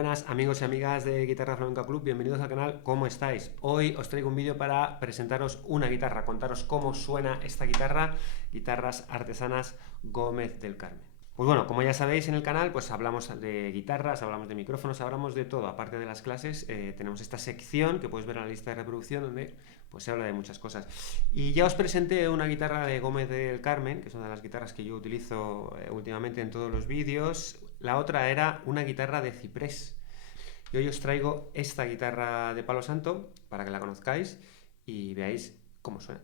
buenas amigos y amigas de Guitarra Flamenca Club, bienvenidos al canal, ¿cómo estáis? Hoy os traigo un vídeo para presentaros una guitarra, contaros cómo suena esta guitarra, Guitarras Artesanas Gómez del Carmen. Pues bueno, como ya sabéis en el canal, pues hablamos de guitarras, hablamos de micrófonos, hablamos de todo. Aparte de las clases, tenemos esta sección que puedes ver en la lista de reproducción donde pues se habla de muchas cosas. Y ya os presenté una guitarra de Gómez del Carmen, que es una de las guitarras que yo utilizo últimamente en todos los vídeos. La otra era una guitarra de ciprés. Y hoy os traigo esta guitarra de palo santo para que la conozcáis y veáis cómo suena.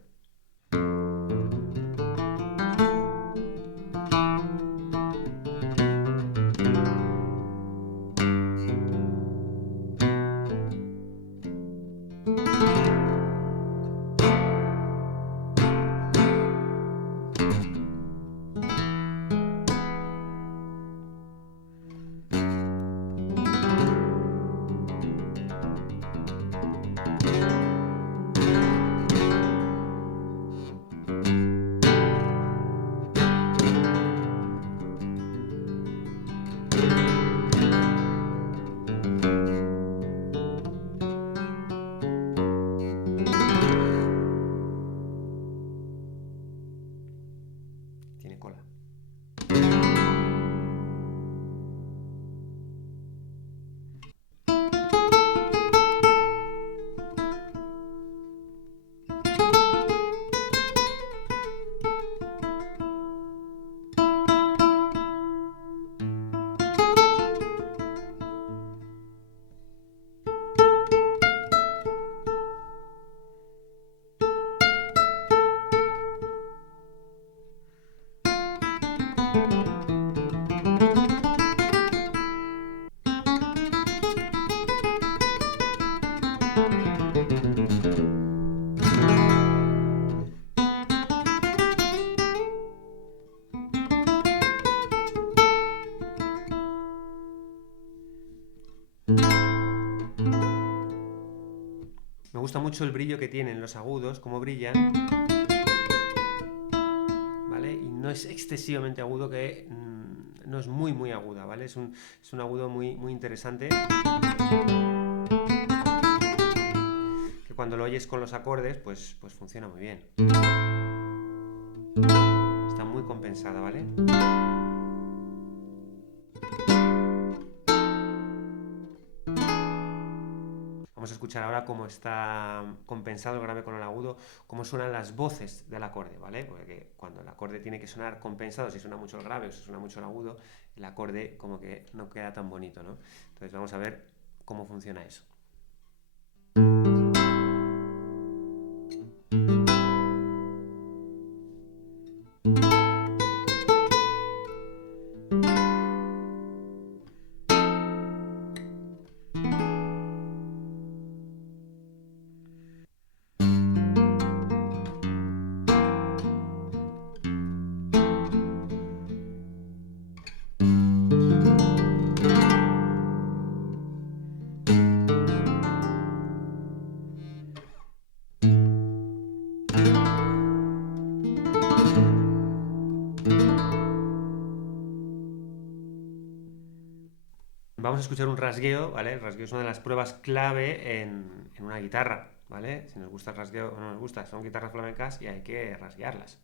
Tiene cola. Me gusta mucho el brillo que tienen los agudos, cómo brillan, ¿vale? Y no es excesivamente agudo, que no es muy aguda, ¿vale? Es un agudo muy interesante, que cuando lo oyes con los acordes, pues funciona muy bien. Está muy compensada, ¿vale? Vamos a escuchar ahora cómo está compensado el grave con el agudo, cómo suenan las voces del acorde, ¿vale? Porque cuando el acorde tiene que sonar compensado, si suena mucho el grave o si suena mucho el agudo, el acorde como que no queda tan bonito, ¿no? Entonces vamos a ver cómo funciona eso. Vamos a escuchar un rasgueo, ¿vale? El rasgueo es una de las pruebas clave en una guitarra, ¿vale? Si nos gusta el rasgueo o no nos gusta, son guitarras flamencas y hay que rasguearlas.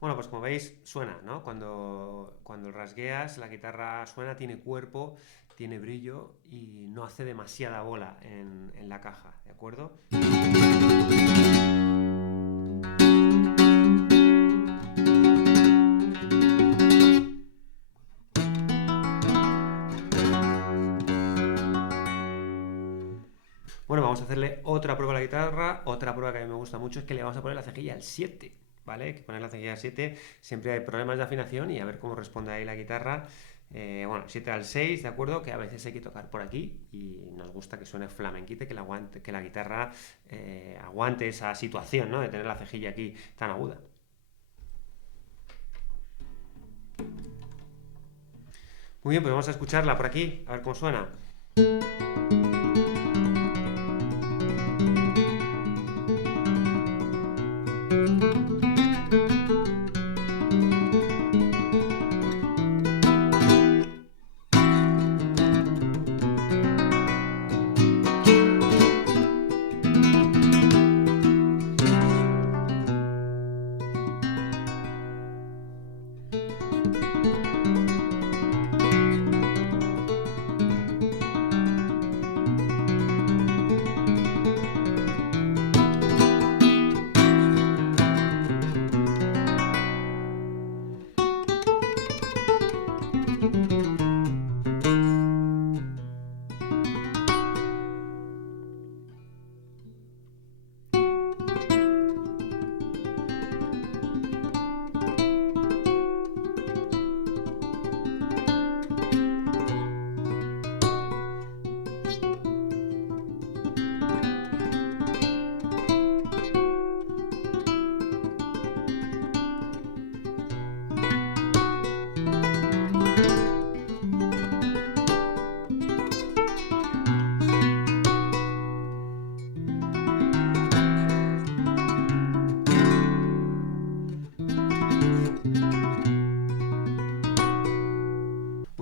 Bueno, pues como veis, suena, ¿no? Cuando rasgueas, la guitarra suena, tiene cuerpo, tiene brillo y no hace demasiada bola en la caja, ¿de acuerdo? Bueno, vamos a hacerle otra prueba a la guitarra. Otra prueba que a mí me gusta mucho es que le vamos a poner la cejilla al 7, ¿vale? Hay que poner la cejilla al 7. Siempre hay problemas de afinación y a ver cómo responde ahí la guitarra. Bueno, 7 al 6, ¿de acuerdo? Que a veces hay que tocar por aquí y nos gusta que suene flamenquite, que la guitarra aguante esa situación, ¿no? De tener la cejilla aquí tan aguda. Muy bien, pues vamos a escucharla por aquí, a ver cómo suena.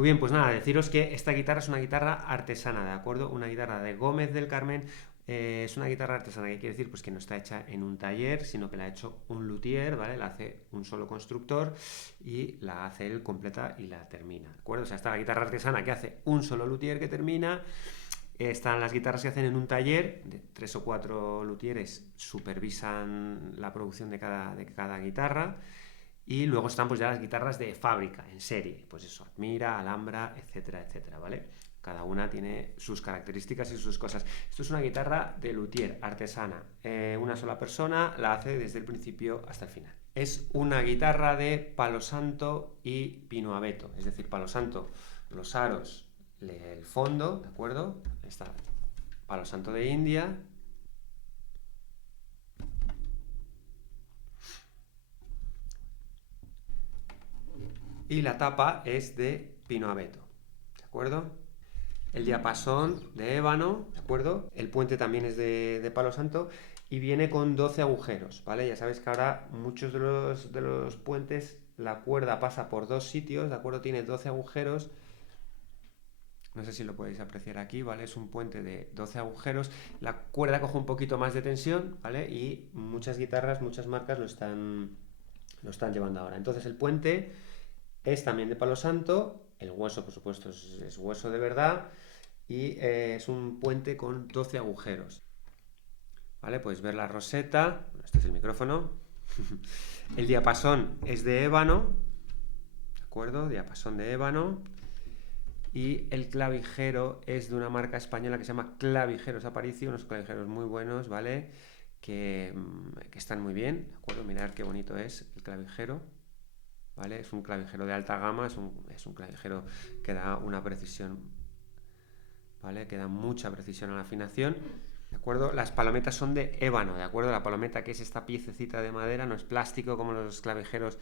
Muy bien, pues nada, deciros que esta guitarra es una guitarra artesana, ¿de acuerdo? Una guitarra de Gómez del Carmen. Es una guitarra artesana, ¿qué quiere decir? Pues que no está hecha en un taller, sino que la ha hecho un luthier, ¿vale? La hace un solo constructor y la hace él completa y la termina, ¿de acuerdo? O sea, está la guitarra artesana que hace un solo luthier que termina. Están las guitarras que hacen en un taller, de 3 o 4 luthieres supervisan la producción de cada guitarra. Y luego están pues ya las guitarras de fábrica, en serie, pues eso, Admira, Alhambra, etcétera, etcétera, ¿vale? Cada una tiene sus características y sus cosas. Esto es una guitarra de luthier, artesana. Una sola persona la hace desde el principio hasta el final. Es una guitarra de palo santo y pino abeto, es decir, palo santo, los aros, el fondo, ¿de acuerdo? Está palo santo de India. Y la tapa es de pino abeto, ¿de acuerdo? El diapasón de ébano, ¿de acuerdo? El puente también es de palo santo y viene con 12 agujeros, ¿vale? Ya sabéis que ahora muchos de los puentes la cuerda pasa por dos sitios, ¿de acuerdo? Tiene 12 agujeros. No sé si lo podéis apreciar aquí, ¿vale? Es un puente de 12 agujeros. La cuerda coge un poquito más de tensión, ¿vale? Y muchas guitarras, muchas marcas lo están llevando ahora. Entonces el puente es también de palo santo, el hueso por supuesto es hueso de verdad y es un puente con 12 agujeros. ¿Vale? Puedes ver la roseta, este es el micrófono. El diapasón es de ébano, ¿de acuerdo? Diapasón de ébano. Y el clavijero es de una marca española que se llama Clavijeros Aparicio, unos clavijeros muy buenos, ¿vale? Que están muy bien, ¿de acuerdo? Mirad qué bonito es el clavijero. ¿Vale? Es un clavijero de alta gama, es un clavijero que da una precisión, ¿vale? Que da mucha precisión a la afinación, ¿de acuerdo? Las palometas son de ébano, ¿de acuerdo? La palometa, que es esta piececita de madera, no es plástico como los clavijeros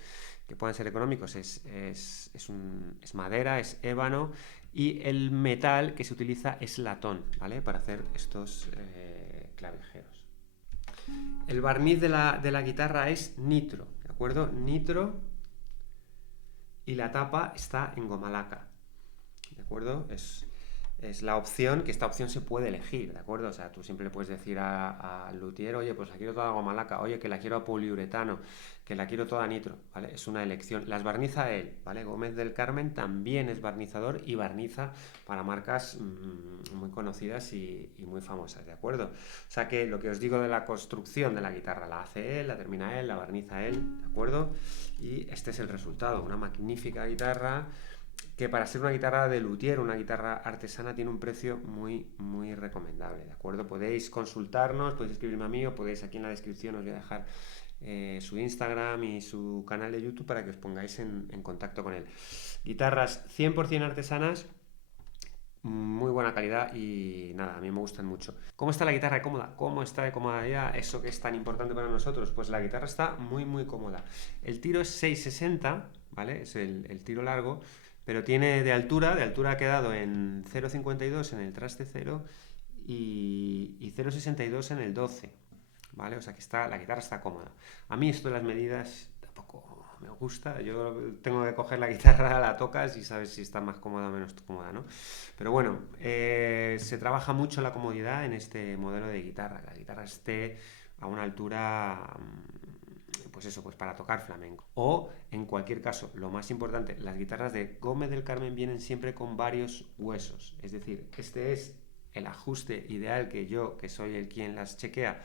que puedan ser económicos, es madera, es ébano, y el metal que se utiliza es latón, ¿vale? Para hacer estos clavijeros. El barniz de la guitarra es nitro, ¿de acuerdo? Nitro. Y la tapa está en goma laca, ¿de acuerdo? Es la opción, que esta opción se puede elegir, ¿de acuerdo? O sea, tú siempre le puedes decir al luthier, oye, pues la quiero toda goma laca, oye, que la quiero a poliuretano, que la quiero toda nitro, ¿vale? Es una elección. Las barniza él, ¿vale? Gómez del Carmen también es barnizador y barniza para marcas muy conocidas y muy famosas, ¿de acuerdo? O sea que lo que os digo de la construcción de la guitarra, la hace él, la termina él, la barniza él, ¿de acuerdo? Y este es el resultado, una magnífica guitarra que para ser una guitarra de luthier, una guitarra artesana, tiene un precio muy recomendable, ¿de acuerdo? Podéis consultarnos, podéis escribirme a mí o podéis, aquí en la descripción os voy a dejar su Instagram y su canal de YouTube para que os pongáis en contacto con él. Guitarras 100% artesanas, muy buena calidad y nada, a mí me gustan mucho. ¿Cómo está la guitarra cómoda? ¿Cómo está de cómoda ya? Eso que es tan importante para nosotros. Pues la guitarra está muy cómoda. El tiro es 6,60, ¿vale? Es el tiro largo, pero tiene de altura ha quedado en 0,52 en el traste 0 y 0,62 en el 12, ¿vale? O sea que la guitarra está cómoda. A mí esto de las medidas tampoco me gusta. Yo tengo que coger la guitarra, la tocas y sabes si está más cómoda o menos cómoda, ¿no? Pero bueno, se trabaja mucho la comodidad en este modelo de guitarra. La guitarra esté a una altura, pues eso, pues para tocar flamenco. O, en cualquier caso, lo más importante, las guitarras de Gómez del Carmen vienen siempre con varios huesos. Es decir, este es el ajuste ideal que yo, que soy el quien las chequea,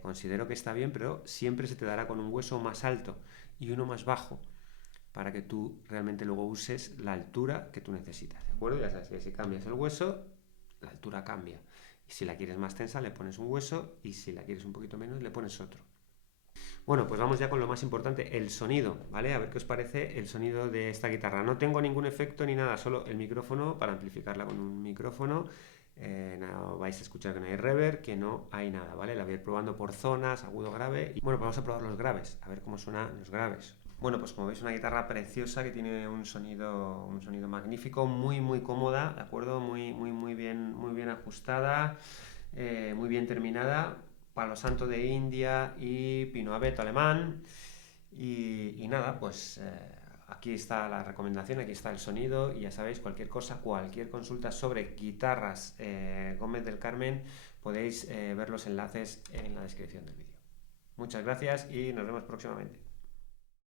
considero que está bien, pero siempre se te dará con un hueso más alto y uno más bajo para que tú realmente luego uses la altura que tú necesitas, ¿de acuerdo? Ya sabes que si cambias el hueso, la altura cambia. Y si la quieres más tensa, le pones un hueso, y si la quieres un poquito menos, le pones otro. Bueno, pues vamos ya con lo más importante, el sonido, ¿vale? A ver qué os parece el sonido de esta guitarra. No tengo ningún efecto ni nada, solo el micrófono para amplificarla con un micrófono. No vais a escuchar que no hay reverb, que no hay nada, ¿vale? La voy a ir probando por zonas, agudo, grave. Y bueno, pues vamos a probar los graves, a ver cómo suenan los graves. Bueno, pues como veis, una guitarra preciosa que tiene un sonido magnífico, muy cómoda, ¿de acuerdo? Muy bien ajustada, muy bien terminada. Palo Santo de India y Pino Abeto alemán. Y nada, pues aquí está la recomendación, aquí está el sonido y ya sabéis, cualquier cosa, cualquier consulta sobre guitarras Gómez del Carmen, podéis ver los enlaces en la descripción del vídeo. Muchas gracias y nos vemos próximamente.